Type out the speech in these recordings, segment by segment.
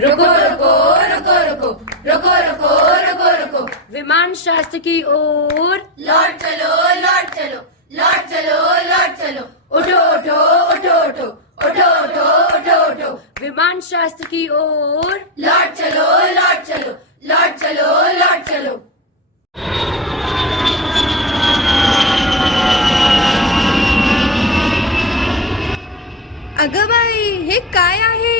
रुको रुको रुको रुको रुको रुको रुको रुको विमान शास्त्र की ओर लौट चलो लौट चलो लौट चलो लौट चलो उठो उठो उठो उठो उठो उठो उठो उठो विमान शास्त्र की ओर लौट चलो लौट चलो लौट चलो लौट चलो। अगं बाई, हे काय आहे?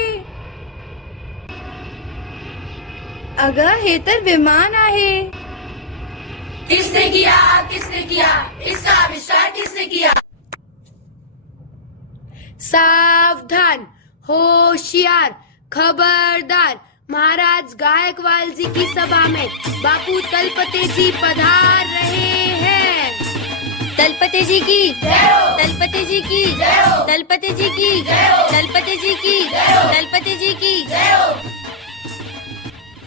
अगं, हे तर विमान आहे. किसने किया इसका आविष्कार किसने किया? सावधान, होशियार, खबरदार, महाराज गायकवाल जी की सभा में बापू तलपते जी पधार रहे हैं। तलपते जी की जय हो, तलपते जी की जय हो, तलपते जी की जय हो, तलपते जी की जय हो, तलपते जी की जय हो।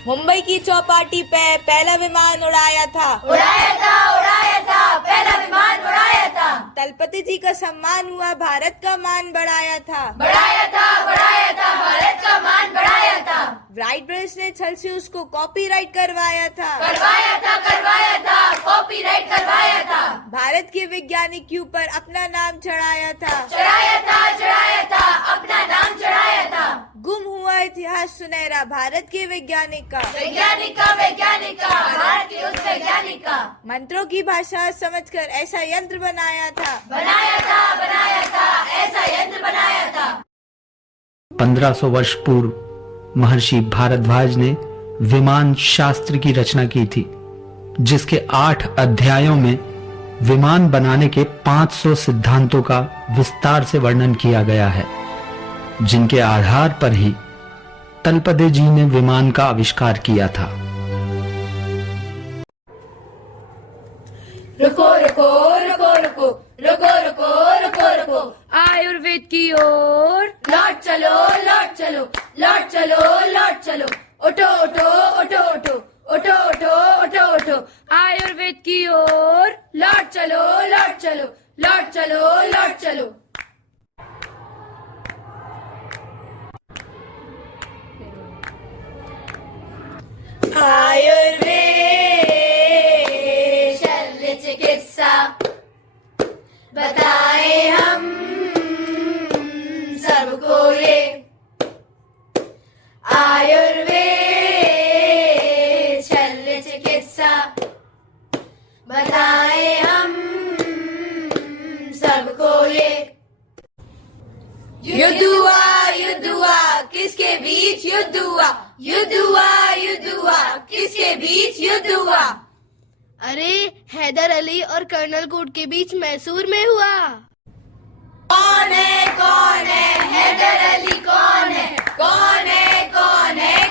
मुंबई की चौपाटी पे पहला विमान उड़ाया था पहला विमान उड़ाया था। तलपति जी का सम्मान हुआ, भारत का मान बढ़ाया था भारत का मान बढ़ाया था। राइट ब्रदर्स ने सेल्सियस को कॉपीराइट करवाया था कॉपीराइट करवाया था। भारत के वैज्ञानिक के ऊपर अपना नाम चढ़ाया था अपना नाम चढ़ाया था। गुम हुआ इतिहास सुनहरा भारत के वैज्ञानिक का वैज्ञानिक का भारत के उस वैज्ञानिक का मंत्रों की भाषा समझकर ऐसा यंत्र बनाया था ऐसा यंत्र बनाया था। 1500 वर्ष पूर्व महर्षि भारद्वाज ने विमान शास्त्र की रचना की थी, जिसके 8 अध्यायों में विमान बनाने के 500 सिद्धांतों का विस्तार से वर्णन किया गया है, जिनके आधार पर ही तलपदे जी ने विमान का आविष्कार किया था। रुको रुको रुको रुको रुको रुको रुको रुको आयुर्वेद की ओर लौट चलो लौट चलो लौट चलो लौट चलो उठो उठो उठो उठो उठो उठो उठो उठो आयुर्वेद की ओर लौट चलो लौट चलो लौट चलो लौट चलो। आयुर्वेद शल्य चिकित्सा बताए हम सबको ये। आयुर्वेद शल्य चिकित्सा बताए हम सबको ये। युद्ध हुआ किसके बीच युद्ध हुआ किसके बीच युद्ध हुआ? अरे, हैदर अली और कर्नल कूट के बीच मैसूर में हुआ. कौन है हैदर अली कौन है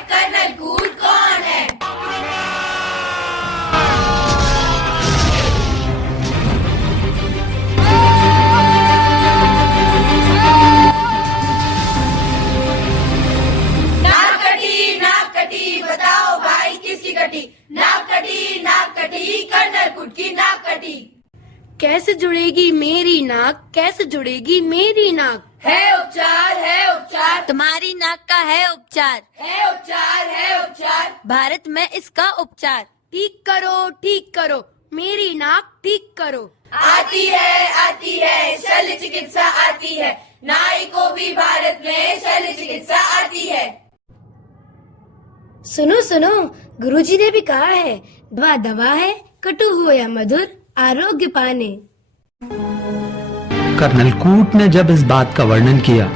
कर्नल कूट कौन है? नाक कटी बताओ भाई किसकी कटी? नाक कटी कर्नल कूट की नाक कटी। कैसे जुड़ेगी मेरी नाक, कैसे जुड़ेगी मेरी नाक? है उपचार तुम्हारी नाक का है उपचार, है उपचार भारत में इसका उपचार. ठीक करो, मेरी नाक ठीक करो. आती है शल्य चिकित्सा आती है, नाई को भी भारत में शल्य चिकित्सा आती है। सुनो, गुरुजी ने भी कहा है, दवा है, कटु हो या मधुर, आरोग्य पाने. कर्नल कूट ने जब इस बात का वर्णन किया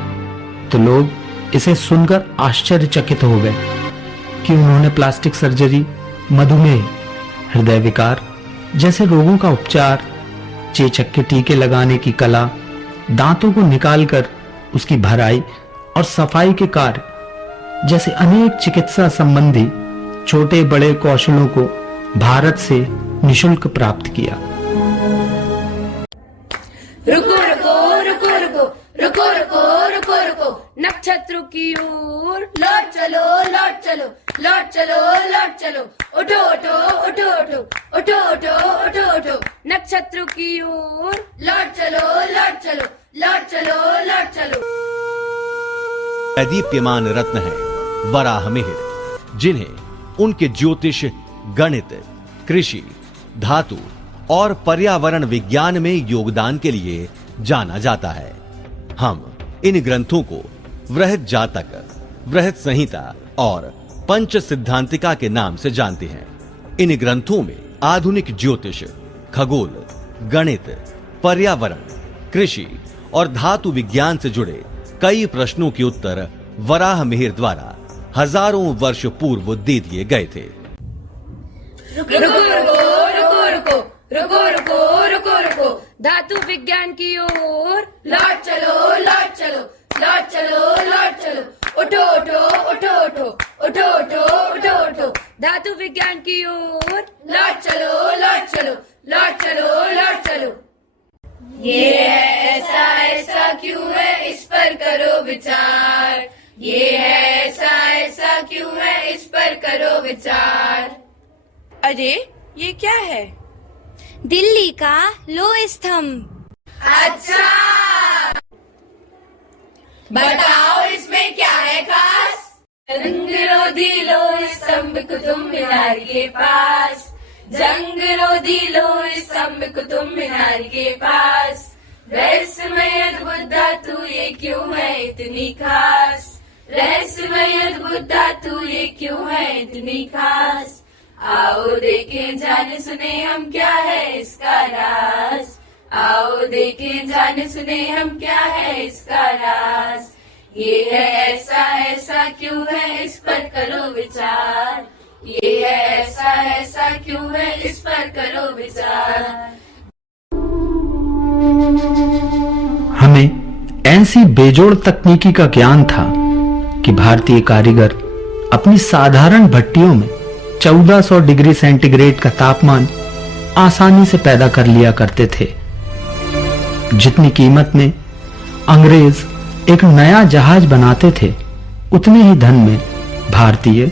तो लोग इसे सुनकर आश्चर्यचकित हो गए कि उन्होंने प्लास्टिक सर्जरी, मधुमेह, हृदय विकार जैसे रोगों का उपचार, चेचक के टीके लगाने की कला, दांतों को निकालकर उसकी भराई और सफाई के कार्य जैसे अनेक चिकित्सा संबंधी छोटे बड़े कौशलों को भारत से निशुल्क प्राप्त किया. रुको नक्षत्रों की ओर लौट चलो उठो नक्षत्रों की ओर लौट चलो अदीप्यमान रत्न है, वराहमिहिर, जिन्हें उनके ज्योतिष, गणित, कृषि, धातु और पर्यावरण विज्ञान में योगदान के लिए जाना जाता है। हम इन ग्रंथों को वृहत जातक, वृहत संहिता और पंच सिद्धांतिका के नाम से जानते हैं। इन ग्रंथों में आधुनिक ज्योतिष, खगोल, गणित, पर्यावरण, कृषि और धातु विज्ञान से जुड़े कई प्रश्नों के उत्तर वराहमिहिर द्वारा हजारों वर्ष पूर्व दे दिए गए थे। रुको रुको रुको रुको रुको रुको रुको रुको, धातु विज्ञान की ओर लौट चलो लौट चलो लौट चलो लौट चलो, उठो उठो उठो उठो उठो उठो उठो उठो, धातु विज्ञान की ओर लौट चलो लौट चलो लौट चलो लौट चलो। ये है ऐसा ऐसा क्यों है, इस पर करो विचार। ये है ऐसा ऐसा क्यों है, इस पर करो विचार। अरे ये क्या है? दिल्ली का लोह स्तंभ। अच्छा, बताओ इसमें क्या है खास? जंग रोधी लोह स्तंभ कुतुब मीनार के पास, जंग रोधी लोह स्तंभ कुतुब मीनार के पास। रहस्यमय अद्भुत धातु ये क्यों है इतनी खास, रहस्यमय अद्भुत धातु ये क्यों है इतनी खास। आओ देखें जाने सुने हम क्या है इसका राज, आओ देखें जाने सुने हम क्या है इसका राज। ये है ऐसा ऐसा क्यों है, इस पर करो विचार। ये है ऐसा ऐसा क्यों है, इस पर करो विचार। हमें ऐसी बेजोड़ तकनीकी का ज्ञान था कि भारतीय कारीगर अपनी साधारण भट्टियों में 1400 डिग्री सेंटीग्रेड का तापमान आसानी से पैदा कर लिया करते थे। जितनी कीमत में अंग्रेज एक नया जहाज बनाते थे, उतने ही धन में भारतीय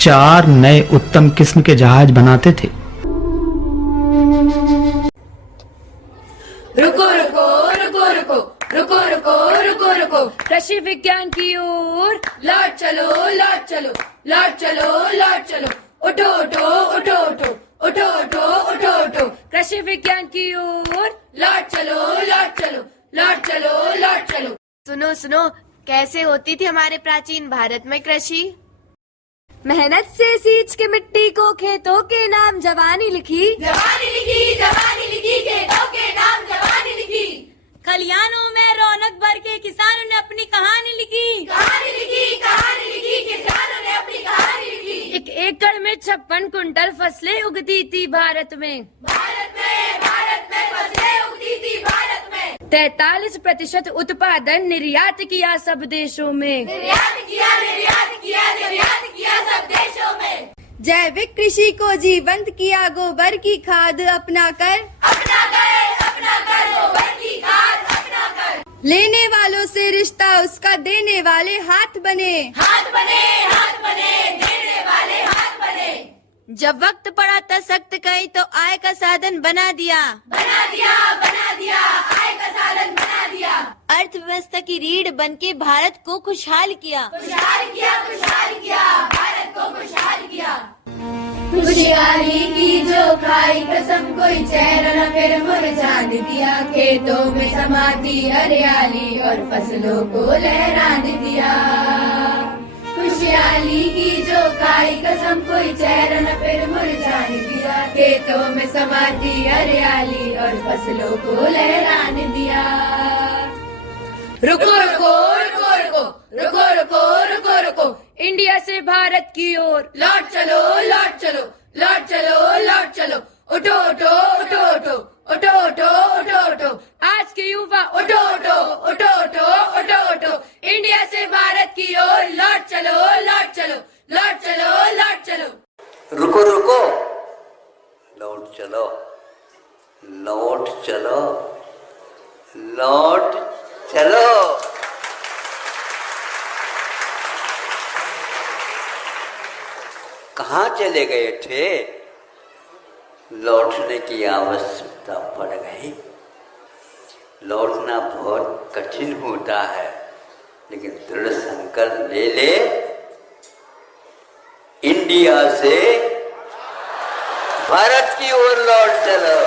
4 नए उत्तम किस्म के जहाज बनाते थे। रुको रुको रुको रुको रुको रुको रुको रुको, कृषि विज्ञान की ओर लौट चलो लौट चलो लौट चलो लौट चलो, उठो उठो उठो उठो उठो उठो उठो उठो, कृषि विज्ञान की ओर लौट चलो लौट चलो लौट चलो लौट चलो। सुनो सुनो, कैसे होती थी हमारे प्राचीन भारत में कृषि? मेहनत से सींच के मिट्टी को खेतों के नाम जवानी लिखी, जवानी लिखी खेतों के नाम जवानी लिखी। खलियानों में रौनक भर के किसानों ने अपनी कहानी लिखी, कहानी लिखी किसानों ने अपनी कहानी लिखी। 1 एकड़ में 56 कुंटल फसलें उगती थी भारत में, भारत में फसलें उगती थी भारत में। 43% उत्पादन निर्यात किया सब देशों में, निर्यात किया सब देशों में। जैविक कृषि को जीवंत किया, गोबर की खाद अपना कर गोबर की खाद अपना कर। लेने वालों से रिश्ता उसका, देने वाले हाथ बने देने वाले हाथ बने। जब वक्त पड़ा था सख्त कहीं तो आय का साधन बना दिया आय का साधन बना दिया। अर्थव्यवस्था की रीढ़ बनके भारत को खुशहाल किया भारत को खुशहाल किया। खुशहाली की जो खाई कसम, कोई चेहरा न फिर मुरझान दिया। खेतों में समाती हरियाली और फसलों को लहरान दिया। खुशहाली की जो खाई कसम, कोई चेहरा न फिर मुरझान दिया। खेतों में समाती हरियाली और फसलों को लहरान दिया। रुको रुको रुको रुको रुको रुको रुको रुको, इंडिया से भारत की ओर लौट चलो लौट चलो लौट चलो लौट चलो, उठो उठो उठो उठो उठो उठो उठो उठो। आज के युवा उठो उठो उठो उठो उठो उठो, इंडिया से भारत की ओर लौट चलो लौट चलो लौट चलो लौट चलो। रुको रुको, लौट चलो लौट चलो लौट चलो। कहाँ चले गए थे? लौटने की आवश्यकता पड़ गई। लौटना बहुत कठिन होता है, लेकिन दृढ़ संकल्प ले ले इंडिया से भारत की ओर लौट चलो।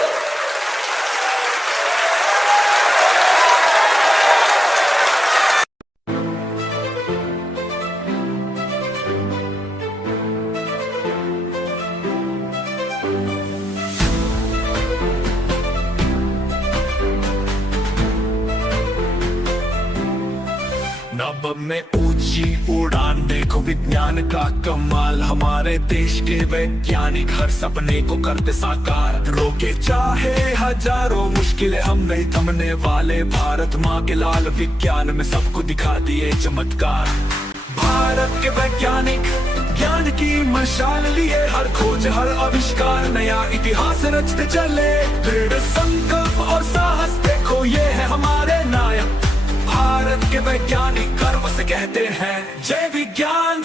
नभ में ऊंची उड़ान, देखो विज्ञान का कमाल। हमारे देश के वैज्ञानिक हर सपने को करते साकार। रोके चाहे हजारों मुश्किलें, हम नहीं थमने वाले। भारत माँ के लाल, विज्ञान में सबको दिखा दिए चमत्कार। भारत के वैज्ञानिक ज्ञान की मशाल लिए, हर खोज हर आविष्कार नया इतिहास रचते चले। दृढ़ संकल्प और साहस, देखो ये है हमारे नायक। भारत के वैज्ञानिक गर्व से कहते हैं जय विज्ञान।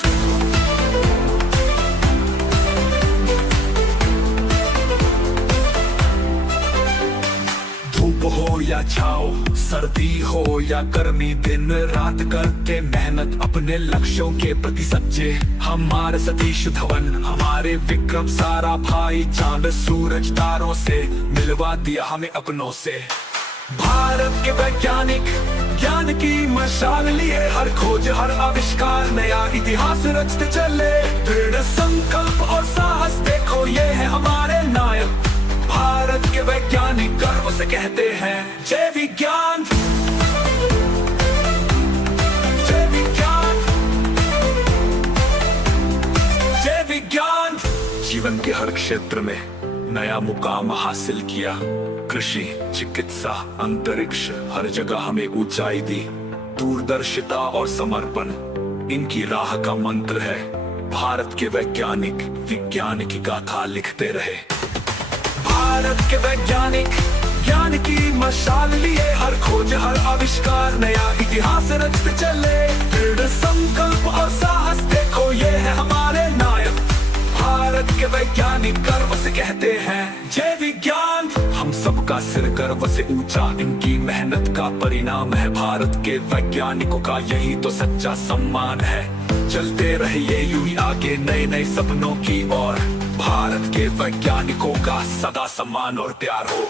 धूप हो या छाओ, सर्दी हो या गर्मी, दिन रात करके मेहनत अपने लक्ष्यों के प्रति सच्चे। हमारे सतीश धवन, हमारे विक्रम सारा भाई, चांद सूरज तारों से मिलवा दिया हमें अपनों से। भारत के वैज्ञानिक ज्ञान की मशाल लिए, हर खोज हर आविष्कार नया इतिहास रचते चले। दृढ़ संकल्प और साहस, देखो ये है हमारे नायक। भारत के वैज्ञानिक गर्व से कहते हैं जय विज्ञान। जय विज्ञान, जय विज्ञान। जीवन के हर क्षेत्र में नया मुकाम हासिल किया। कृषि, चिकित्सा, अंतरिक्ष, हर जगह हमें ऊंचाई दी। दूरदर्शिता और समर्पण इनकी राह का मंत्र है। भारत के वैज्ञानिक विज्ञान की गाथा लिखते रहे। भारत के वैज्ञानिक ज्ञान की मशाल लिए, हर खोज हर आविष्कार नया इतिहास रचते चले। दृढ़ संकल्प और साहस, देखो ये है हमारे नायक। भारत के वैज्ञानिक गर्व से कहते हैं जय विज्ञान। हम सबका सिर गर्व से ऊंचा, इनकी मेहनत का परिणाम है। भारत के वैज्ञानिकों का यही तो सच्चा सम्मान है। चलते रहिए यूं ही आगे नए नए सपनों की ओर। भारत के वैज्ञानिकों का सदा सम्मान और प्यार हो।